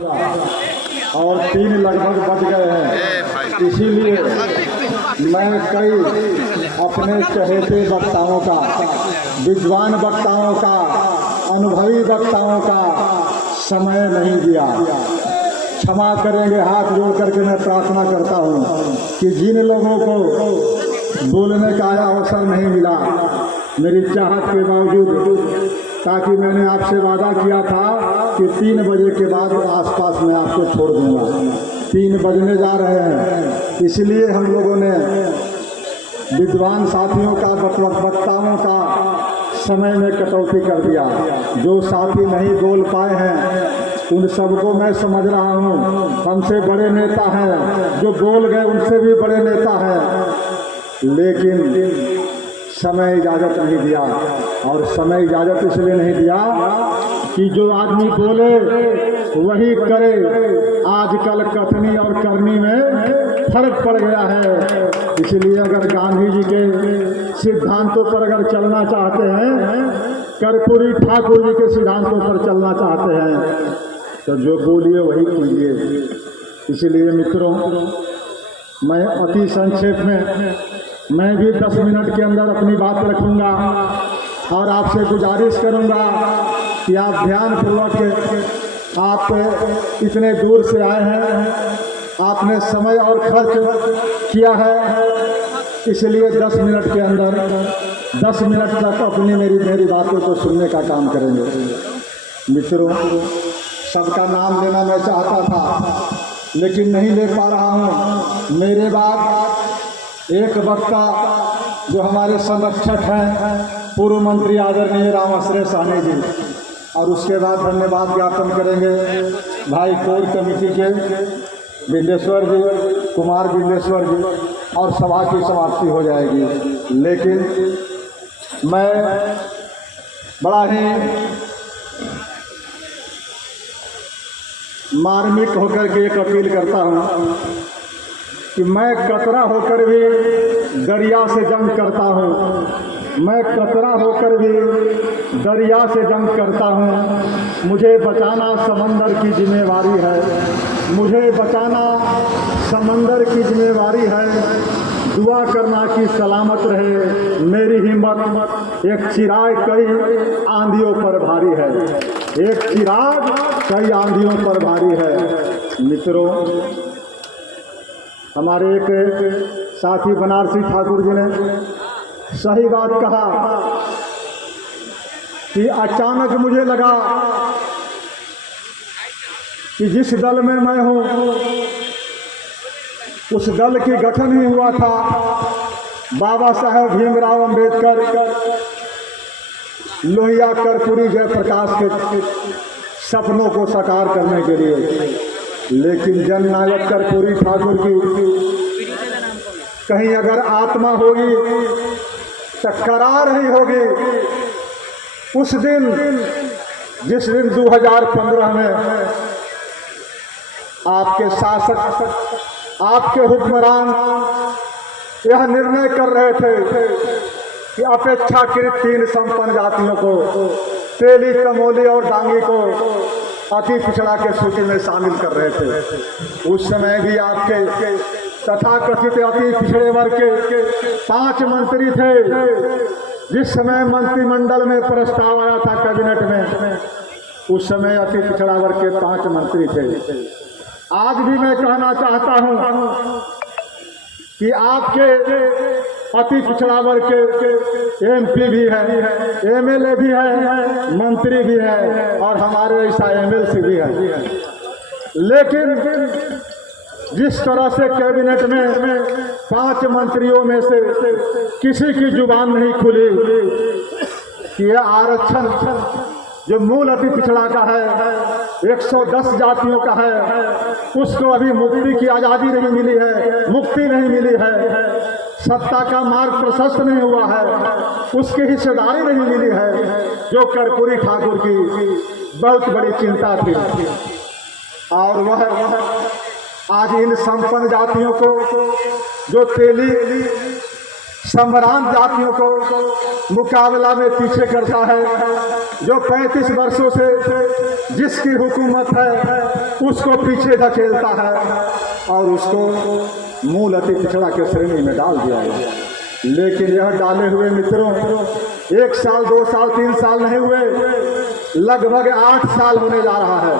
और 3 लगभग बज गए हैं। इसीलिए मैं कई अपने चहेते वक्ताओं का, विद्वान वक्ताओं का, अनुभवी वक्ताओं का समय नहीं दिया। क्षमा करेंगे, हाथ जोड़ करके मैं प्रार्थना करता हूँ कि जिन लोगों को बोलने का अवसर नहीं मिला मेरी चाहत के बावजूद, ताकि मैंने आपसे वादा किया था कि 3 बजे के बाद आसपास मैं आपको छोड़ दूंगा। 3 बजने जा रहे हैं, इसलिए हम लोगों ने विद्वान साथियों का, वक्ताओं का समय में कटौती कर दिया। जो साथी नहीं बोल पाए हैं उन सबको मैं समझ रहा हूँ, हमसे बड़े नेता हैं, जो बोल गए उनसे भी बड़े नेता हैं, लेकिन समय इजाज़त नहीं दिया। और समय इजाज़त इसलिए नहीं दिया कि जो आदमी बोले वही करे। आजकल कथनी और करनी में फर्क पड़ गया है। इसलिए अगर गांधी जी के सिद्धांतों पर अगर चलना चाहते हैं, कर्पूरी ठाकुर जी के सिद्धांतों पर चलना चाहते हैं, तो जो बोलिए वही कीजिए। इसलिए मित्रों, मैं अति संक्षेप में मैं भी 10 मिनट के अंदर अपनी बात रखूंगा और आपसे गुजारिश करूंगा कि आप ध्यानपूर्वक, आप इतने दूर से आए हैं, आपने समय और खर्च किया है, इसलिए 10 मिनट के अंदर 10 मिनट तक अपनी मेरी बातों को सुनने का काम करेंगे। मित्रों, सबका नाम लेना मैं चाहता था लेकिन नहीं ले पा रहा हूँ। मेरे बाद एक वक्ता जो हमारे संरक्षक हैं, पूर्व मंत्री आदरणीय रामाश्रय साहनी जी, और उसके बाद धन्यवाद ज्ञापन करेंगे भाई कोर कमेटी के बिंदेश्वर जी, कुमार बिंदेश्वर जी, और सभा की समाप्ति हो जाएगी। लेकिन मैं बड़ा ही मार्मिक होकर के एक अपील करता हूँ कि मैं कतरा होकर भी दरिया से जंग करता हूँ। मैं कतरा होकर भी दरिया से जंग करता हूँ। मुझे बचाना समंदर की जिम्मेवारी है। मुझे बचाना समंदर की जिम्मेवारी है। दुआ करना कि सलामत रहे मेरी हिम्मत। एक चिराग कई आंधियों पर भारी है। एक चिराग कई आंधियों पर भारी है। मित्रों, हमारे एक साथी बनारसी ठाकुर जी ने सही बात कहा कि अचानक मुझे लगा कि जिस दल में मैं हूँ उस दल की गठन ही हुआ था बाबा साहेब भीमराव अंबेडकर लोहिया कर्पूरी जयप्रकाश के सपनों को साकार करने के लिए। लेकिन जननायक कर्पूरी ठाकुर की कहीं अगर आत्मा होगी तो करा रही होगी उस दिन जिस दिन 2015 में आपके शासक, आपके हुक्मरान यह निर्णय कर रहे थे कि अपेक्षाकृत 3 संपन्न जातियों को, तेली, चमोली और डांगी को अति पिछड़ा के सूची में शामिल कर रहे थे। उस समय भी आपके तथाकथित अति पिछड़े वर्ग के 5 मंत्री थे। जिस समय मंत्रिमंडल में प्रस्ताव आया था कैबिनेट में, उस समय अति पिछड़ा वर्ग के 5 मंत्री थे। आज भी मैं कहना चाहता हूं कि आपके अति पिछड़ा वर्ग के एमपी भी है, एमएलए भी है, मंत्री भी है, और हमारे ऐसा एमएलसी भी है। लेकिन जिस तरह से कैबिनेट में 5 मंत्रियों में से किसी की जुबान नहीं खुली कि यह आरक्षण जो मूल अति पिछड़ा का है, 110 जातियों का है, उसको अभी मुक्ति की आज़ादी नहीं मिली है, मुक्ति नहीं मिली है, सत्ता का मार्ग प्रशस्त नहीं हुआ है, उसकी हिस्सेदारी नहीं मिली है, जो कर्पूरी ठाकुर की बहुत बड़ी चिंता थी। और वह आज इन संपन्न जातियों को, जो तेली संभ्रांत जातियों को मुकाबला में पीछे करता है, जो 35 वर्षों से जिसकी हुकूमत है उसको पीछे धकेलता है और उसको मूल अति पिछड़ा के श्रेणी में डाल दिया गया। लेकिन यह डाले हुए मित्रों 1 साल 2 साल 3 साल नहीं हुए, लगभग 8 साल होने जा रहा है।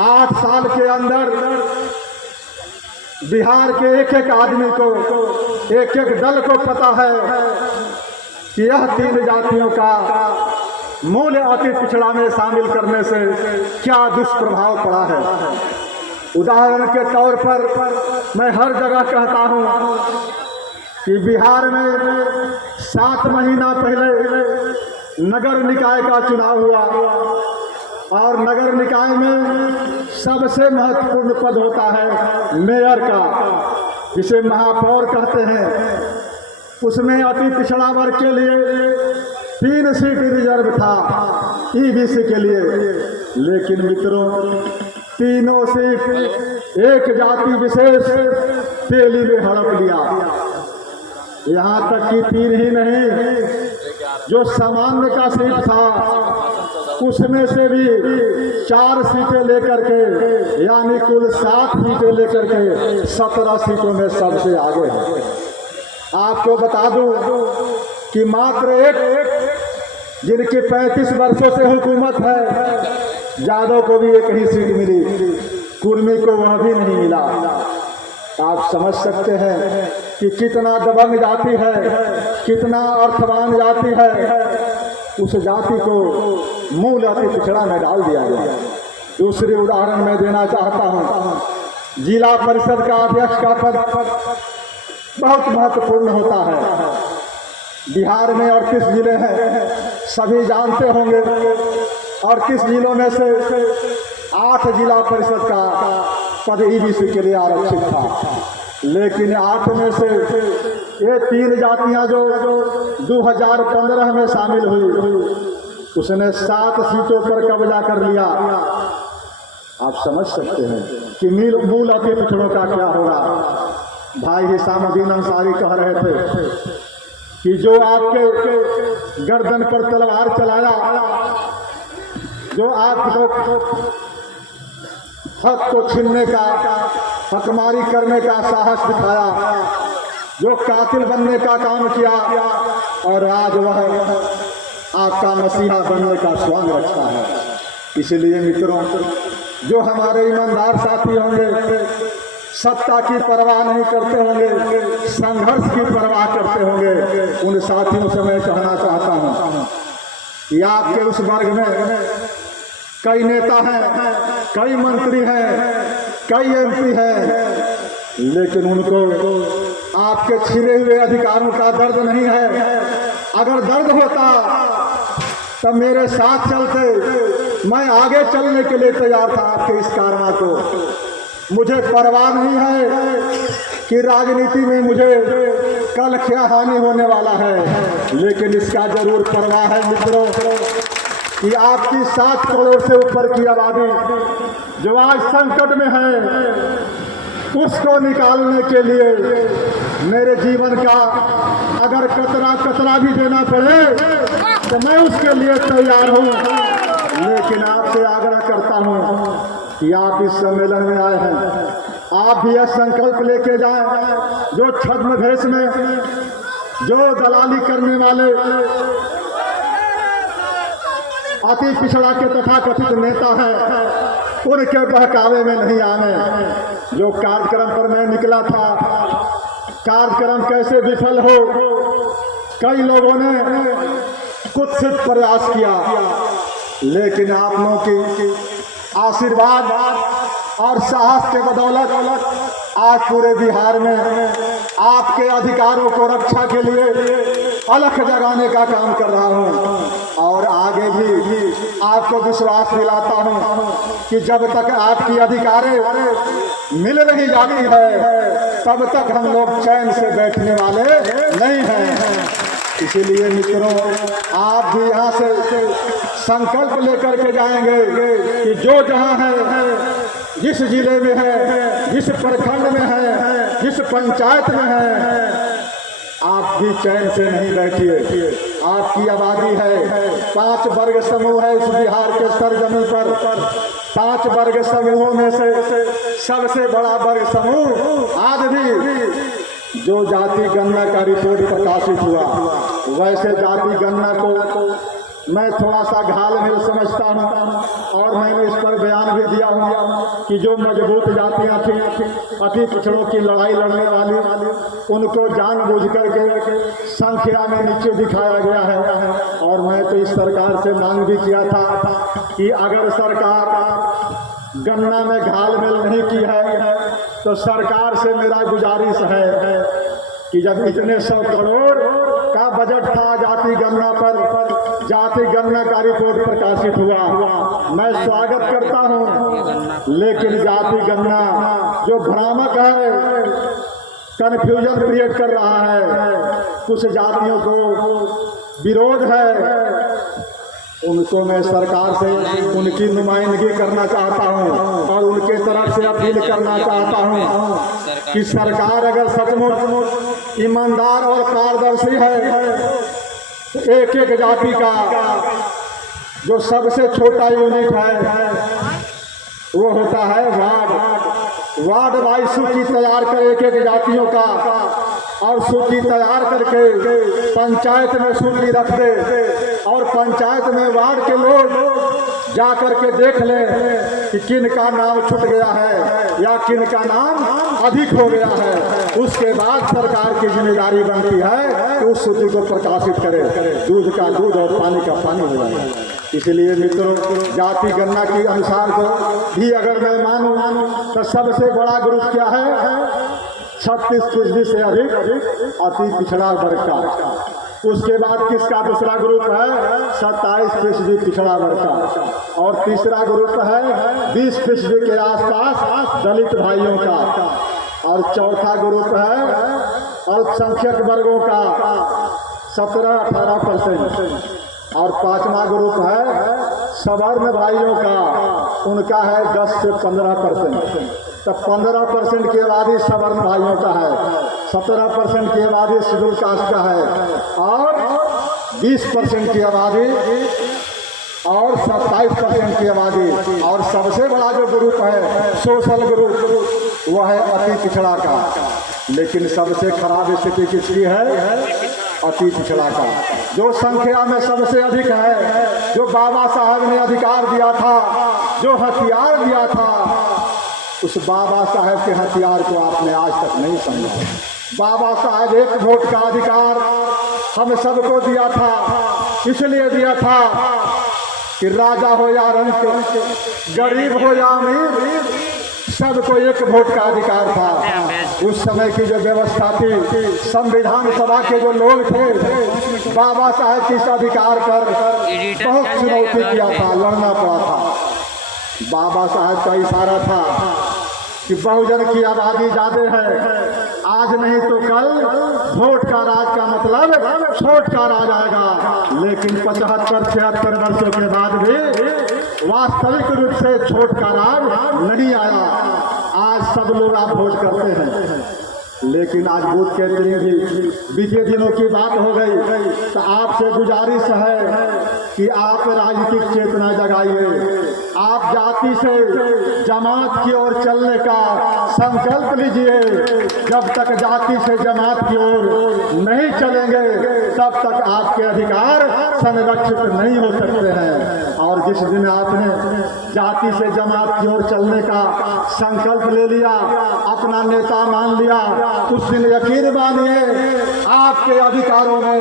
8 साल के अंदर बिहार के एक एक आदमी को, एक एक दल को पता है कि यह 3 जातियों का मूल अति पिछड़ा में शामिल करने से क्या दुष्प्रभाव पड़ा है। उदाहरण के तौर पर मैं हर जगह कहता हूँ कि बिहार में 7 महीना पहले नगर निकाय का चुनाव हुआ और नगर निकाय में सबसे महत्वपूर्ण पद होता है मेयर का, जिसे महापौर कहते हैं। उसमें अति पिछड़ा वर्ग के लिए 3 सीट रिजर्व था ईबीसी के लिए, लेकिन मित्रों तीनों सीट एक जाति विशेष तेली में हड़प लिया। यहाँ तक कि 3 ही नहीं, जो सामान्य का सीट था उसमें से भी 4 सीटें लेकर के, यानी कुल 7 सीटें लेकर के 17 सीटों में सबसे आगे है। आपको बता दूं कि मात्र एक जिनकी 35 वर्षों से हुकूमत है, यादव को भी 1 ही सीट मिली, कुर्मी को वह भी नहीं मिला। आप समझ सकते हैं कि कितना दबंग जाति है, कितना अर्थवान जाति है। उस जाति को मूल अति पिछड़ा में डाल दिया गया। दूसरी उदाहरण मैं देना चाहता हूँ। जिला परिषद का अध्यक्ष का पद बहुत महत्वपूर्ण होता है। बिहार में 38 जिले हैं, सभी जानते होंगे। 38 जिलों में से 8 जिला परिषद का पद ईबीसी के लिए आरक्षित था, लेकिन 8 में से ये 3 जातियां जो 2015 में शामिल हुई, उसने 7 सीटों पर कब्जा कर लिया। आप समझ सकते हैं कि मूल अति पिछड़ों का क्या होगा। भाई हिसामुद्दीन अंसारी कह रहे थे कि जो आपके गर्दन पर तलवार चलाया, जो आपको हक को छीनने का, हकमारी करने का साहस दिखाया, जो कातिल बनने का काम किया, और आज वह आपका मसीहा बनने का स्वांग रखता है। इसलिए मित्रों, जो हमारे ईमानदार साथी होंगे, सत्ता की परवाह नहीं करते होंगे, संघर्ष की परवाह करते होंगे, उन साथियों से मैं कहना चाहता हूँ कि आपके उस वर्ग में कई नेता हैं, कई मंत्री हैं, कई एमपी हैं, लेकिन उनको आपके छिने हुए अधिकारों का दर्द नहीं है। अगर दर्द होता तब मेरे साथ चलते, मैं आगे चलने के लिए तैयार था आपके इस कारवा को। मुझे परवाह नहीं है कि राजनीति में मुझे कल क्या हानि होने वाला है, लेकिन इसका जरूर परवाह है मित्रों कि आपकी 7 करोड़ से ऊपर की आबादी जो आज संकट में है, उसको निकालने के लिए मेरे जीवन का अगर कतरा भी देना पड़े तो मैं उसके लिए तैयार हूँ। लेकिन आपसे आग्रह करता हूँ कि आप इस सम्मेलन में आए हैं, आप भी यह संकल्प लेके जाएं, जो छद्म भेष में जो दलाली करने वाले अति पिछड़ा के तथाकथित नेता हैं, उनके बहकावे में नहीं आने। जो कार्यक्रम पर मैं निकला था, कार्यक्रम कैसे विफल हो, कई लोगों ने कुत्सित प्रयास किया, लेकिन आप लोगों की आशीर्वाद और साहस के बदौलत आज पूरे बिहार में आपके अधिकारों को रक्षा के लिए अलख जगाने का काम कर रहा हूं, और आगे भी आपको विश्वास दिलाता हूं कि जब तक आपकी अधिकारें मिल नहीं जाती है, तब तक हम लोग चैन से बैठने वाले नहीं हैं। इसीलिए मित्रों, आप भी यहाँ से संकल्प लेकर के जाएंगे कि जो जहाँ है, जिस जिले में है, जिस प्रखंड में है, जिस पंचायत में है, आप भी चैन से नहीं बैठिए। आपकी आबादी है, 5 वर्ग समूह है इस बिहार के सरजमीन पर। 5 वर्ग समूहों में से सबसे बड़ा वर्ग समूह आज भी जो जाति गणना का रिपोर्ट प्रकाशित हुआ, वैसे जाति गणना को मैं थोड़ा सा घालमेल समझता हूँ और मैंने इस पर बयान भी दिया हूँ कि जो मजबूत जातियाँ थी, अति पिछड़ों की लड़ाई लड़ने वाली, उनको जानबूझ करके संख्या में नीचे दिखाया गया है। और मैं तो इस सरकार से मांग भी किया था कि अगर सरकार गणना में घालमेल नहीं की है तो सरकार से मेरा गुजारिश है कि जब इतने 100 करोड़ का बजट था जाति गणना पर, जाति गणना का रिपोर्ट प्रकाशित हुआ, मैं स्वागत करता हूं। लेकिन जाति गणना जो भ्रामक है, कन्फ्यूजन क्रिएट कर रहा है, कुछ जातियों को विरोध है, उनको मैं सरकार से उनकी नुमाइंदगी करना चाहता हूं और उनके तरफ से अपील करना चाहता हूं कि सरकार अगर सचमुच ईमानदार और पारदर्शी है तो एक एक जाति का जो सबसे छोटा यूनिट है वो होता है वार्ड वाइज सूची तैयार कर एक एक जातियों का, और सूची तैयार करके पंचायत में सूची रख दे और पंचायत में वार्ड के लोग जा करके देख लें कि किन का नाम छूट गया है या किन का नाम अधिक हो गया है। उसके बाद सरकार की जिम्मेदारी बनती है कि उस सूची को प्रकाशित करे, दूध का दूध और पानी का पानी हो जाए। इसलिए मित्रों, जाति गणना के अनुसार तो भी अगर मैं मानूं तो सबसे बड़ा ग्रुप क्या है? 36% से अधिक अति पिछड़ा वर्ग का। उसके बाद किसका दूसरा ग्रुप है? 27% पिछड़ा वर्ग का। और तीसरा ग्रुप है 20% के आसपास दलित भाइयों का। और चौथा ग्रुप है अल्पसंख्यक वर्गों का 17-18%। और पांचवा ग्रुप है सवर्ण भाइयों का, उनका है 10 से 15%। तो 15% की आबादी सवर्ण भाइयों का है, 17% की आबादी शेड्यूल कास्ट का है, और 20% की आबादी और 27% की आबादी। और सबसे बड़ा जो ग्रुप है सोशल ग्रुप, वह है अति पिछड़ा का। लेकिन सबसे खराब स्थिति किसकी है? अति पिछड़ा का, जो संख्या में सबसे अधिक है, जो बाबा साहब ने अधिकार दिया था, जो हथियार दिया था, उस बाबा साहब के हथियार को आपने आज तक नहीं समझा। बाबा साहब 1 वोट का अधिकार हम सबको दिया था, इसलिए दिया था कि राजा हो या रंक, गरीब हो या अमीर, सबको 1 वोट का अधिकार था। उस समय की जो व्यवस्था थी, संविधान सभा के जो लोग थे, बाबा साहब के इस अधिकार पर बहुत चुनौती किया था, लड़ना पड़ा था। बाबा साहब का इशारा था कि बहुजन की आबादी ज्यादा है, आज नहीं तो कल वोट का राज का मतलब छोट का राज आएगा। लेकिन 75-76 वर्षों के बाद भी वास्तविक रूप से छोट का राज नहीं आया। आज सब लोग आप वोट करते हैं, लेकिन आज वोट के दिन भी बीते दिनों की बात हो गई। तो आपसे गुजारिश है कि आप राजनीतिक चेतना जगाइए, आप जाति से जमात की ओर चलने का संकल्प लीजिए। जब तक जाति से जमात की ओर नहीं चलेंगे, तब तक आपके अधिकार संरक्षित नहीं हो सकते हैं। और जिस दिन आपने जाति से जमात की ओर चलने का संकल्प ले लिया, अपना नेता मान लिया, उस दिन यकीन मानिए आपके अधिकारों में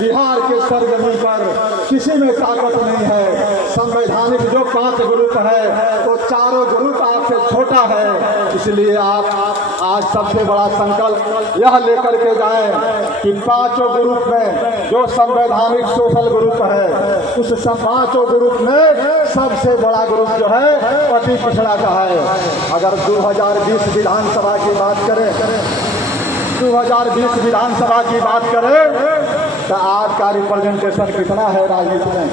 बिहार के सरजमीन पर किसी में ताकत नहीं है। संवैधानिक जो 5 ग्रुप है, तो चारों ग्रुप आपसे छोटा है। इसलिए आप आज सबसे बड़ा संकल्प यह लेकर के जाएं कि 5 ग्रुप में जो संवैधानिक सोशल ग्रुप है, उस 5 ग्रुप में सबसे बड़ा ग्रुप जो है अति पिछड़ा का है। अगर 2020 विधानसभा की बात करें, 2020 विधानसभा की बात करें तो आपका रिप्रेजेंटेशन कितना है राजनीति में?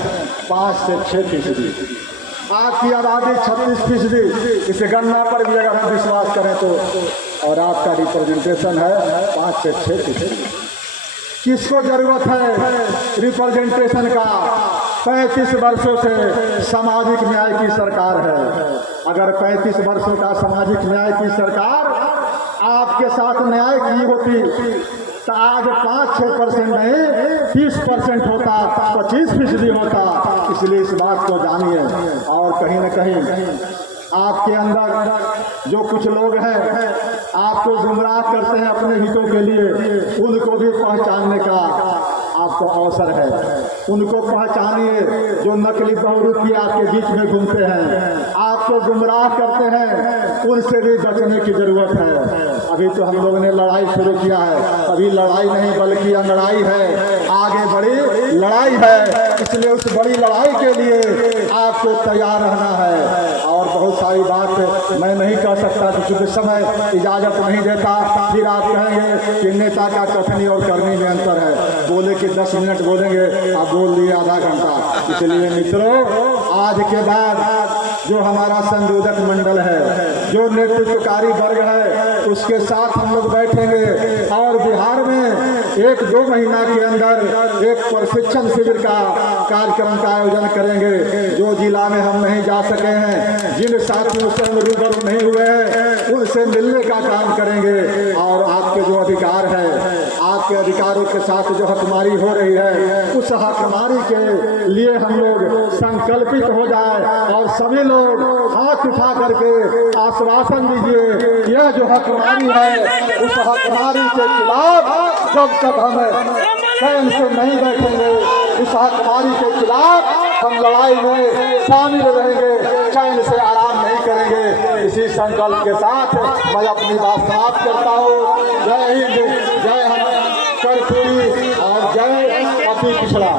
5 से 6%। आपकी आबादी 36%। इस गणना पर भी अगर हम विश्वास करें तो, और आपका रिप्रेजेंटेशन है 5 से 6%। किसको जरूरत है रिप्रेजेंटेशन का? 35 वर्षों से सामाजिक न्याय की सरकार है। अगर 35 वर्षों का सामाजिक न्याय की सरकार आपके साथ न्याय की होती तो आज 5-6% नहीं 30% होता, 25% होता। इसलिए इस बात को जानिए। और कहीं न कहीं आपके अंदर जो कुछ लोग हैं आपको गुमराह करते हैं अपने हितों के लिए, उनको भी पहचानने का आपको अवसर है। उनको पहचानिए जो नकली बहुरूपी आपके बीच में घूमते हैं, आपको गुमराह करते हैं, उनसे भी बचने की जरूरत है। अभी तो हम लोगों ने लड़ाई शुरू किया है, अभी लड़ाई नहीं बल्कि अंगड़ाई है, आगे बड़ी लड़ाई है। इसलिए उस बड़ी लड़ाई के लिए आपको तैयार रहना है। और बहुत सारी बात मैं नहीं कह सकता क्योंकि समय इजाजत नहीं देता, फिर आप कहेंगे कि नेता का कथनी और करनी में अंतर है। बोले कि 10 मिनट बोलेंगे, आप बोल दिए आधा घंटा। इसलिए मित्रों, आज के बाद जो हमारा संयोजक मंडल है, जो नेतृत्वकारी वर्ग है, उसके साथ हम लोग बैठेंगे और बिहार में 1-2 महीना के अंदर एक प्रशिक्षण शिविर का कार्यक्रम का आयोजन करेंगे। जो जिला में हम नहीं जा सके हैं, जिन साथियों से हम रूबरू नहीं हुए हैं, उनसे मिलने का काम करेंगे। और आपके जो अधिकार है, आपके अधिकारों के साथ जो हकमारी हो रही है, उस हकमारी के लिए हम लोग संकल्पित हो जाए और सभी लोग हाथ उठा करके आश्वासन दीजिए। यह जो हकमारी है, उस हकमारी के खिलाफ जब तक हम चैन से नहीं बैठेंगे, इस हकमारी के खिलाफ हम लड़ाई में शामिल रहेंगे, चैन से आराम नहीं करेंगे। इसी संकल्प के साथ मैं अपनी बात समाप्त करता हूँ। जय हिंद, जय कर्पूरी और जय अति पिछड़ा।